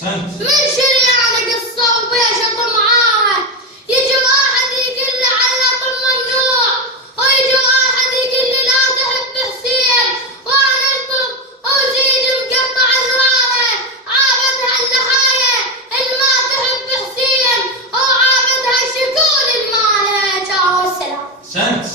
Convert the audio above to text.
سنت من شريانة قصة وبيشة معاها، يجي واحد يقول لي علق ممنوع، ويجي واحد يقول لي لا تحب حسين، وانا اطلب وزيد مقطع زراره، عابدها النهاية الما تحب حسين، وعابدها الشكون المالك. والسلام. سنت